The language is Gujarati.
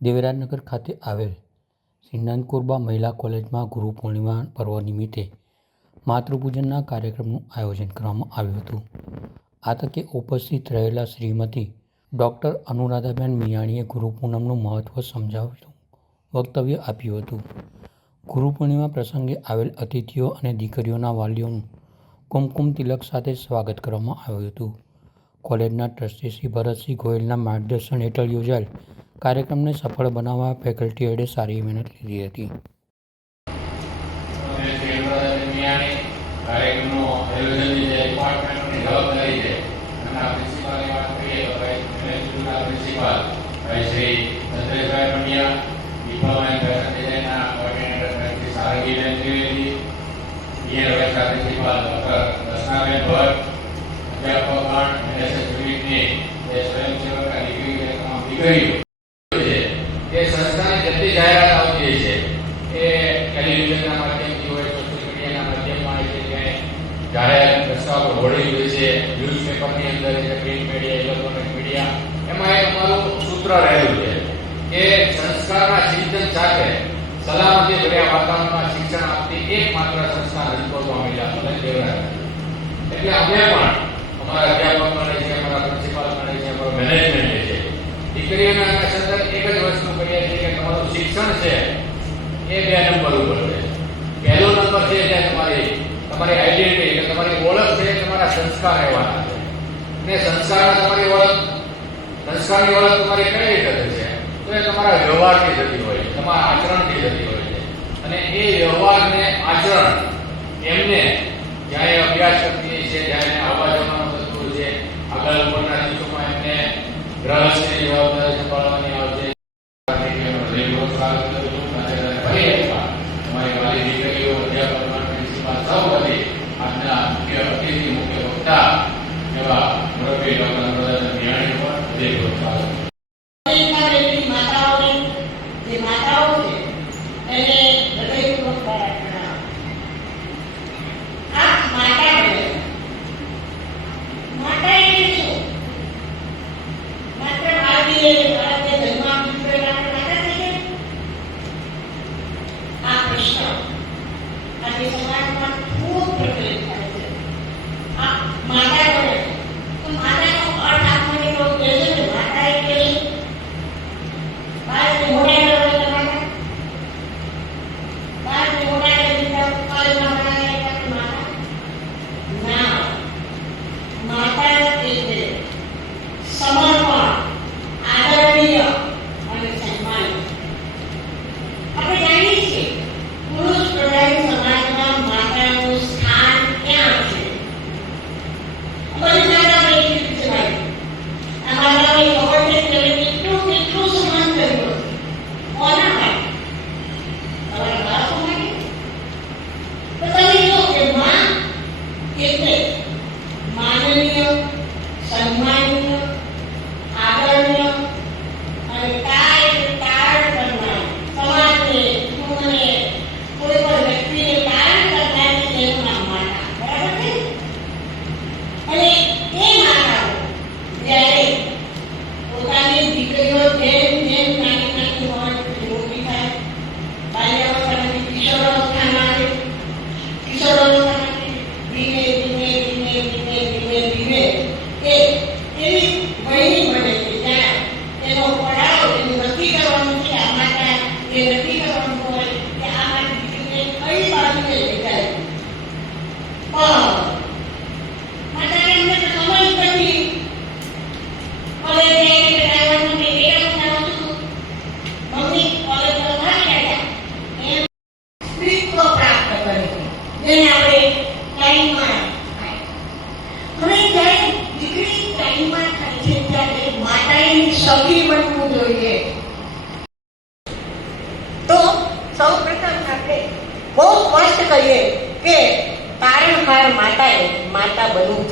દેવરાજનગર ખાતે આવેલ સિન્નાનકોરબા મહિલા કોલેજમાં ગુરુ પૂર્ણિમા પર્વ નિમિત્તે માતૃપૂજનના કાર્યક્રમનું આયોજન કરવામાં આવ્યું હતું. આ તકે ઉપસ્થિત રહેલા શ્રીમતી ડૉક્ટર અનુરાધાબેન મિયાણીએ ગુરુ પૂનમનું મહત્ત્વ સમજાવતું વક્તવ્ય આપ્યું હતું. ગુરુ પૂર્ણિમા પ્રસંગે આવેલ અતિથિઓ અને દીકરીઓના વાલીઓનું કુમકુમ તિલક સાથે સ્વાગત કરવામાં આવ્યું હતું. કોલેજના ટ્રસ્ટી શ્રી ભરતસિંહ ગોયલના માર્ગદર્શન હેઠળ યોજાયેલ કાર્યક્રમને સફળ બનાવવા ફેકલ્ટીઓએ સારી મહેનત લીધી હતી. એ સંસ્થાની જેટલી જાહેરાત આવતી છે એ ટેલિવિઝનના માધ્યમથી હોય, સોશિયલ મીડિયાના માધ્યમમાં હોય છે, ક્યાંય જાહેર પ્રસ્તાવ હોળી હોય છે, ન્યૂઝપેપરની અંદર છે, પ્રિન્ટ મીડિયા, ઇલેક્ટ્રોનિક મીડિયા, એમાં એક અમારું સૂત્ર રહેલું છે કે સંસ્કારના સિંચન સાથે સલામતી ભર્યા વાતાવરણમાં શિક્ષણ આપતી એકમાત્ર સંસ્થા રાજકોટમાં મહિલા કોલેજ દેવરાજ. એટલે અમે પણ અમારા અધ્યાપક મળે છે, અમારા પ્રિન્સિપાલ મળે છે, અમારું મેનેજમેન્ટ છે, દીકરીઓના સતત એક જ વસ્તુ કહીએ છીએ કે તમારું શિક્ષણ છે એ 2 નંબર ઉપર છે. પહેલો નંબર છે જે તમારી આઈડેન્ટિટી, એટલે તમારી ઓળખ છે, તમારા સંસ્કાર રહેવાના છે. ને સંસ્કારની ઓળખ તમારી કઈ રીતે થશે? તો એ તમારા વ્યવહારથી થતી હોય છે, તમારા આચરણથી થતી હોય છે. અને એ વ્યવહાર ને આચરણ એમને જ્યારે અભ્યાસ કરતી છે, જ્યારે આવવા જવાનું થતું છે, આગળ ઉપરના દિવસોમાં એમને ગ્રહસ્થની જવાબદારી સંભાળવાની આવશે. તમારી વાલી દીકરીઓ, અધ્યાપક, પ્રિન્સિપાલ સૌ વતી આજના મુખ્ય અતિથિ, મુખ્ય વક્તા એવા મુરબ્બી ડૉક્ટર અનુરાધાબેન મિયાણી પર હૃદયપૂર્વક સ્વાગત. તો સૌપ્રથમ આપણે બહુ સ્પષ્ટ કહીએ કે તારણહાર માતાએ માતા બનવું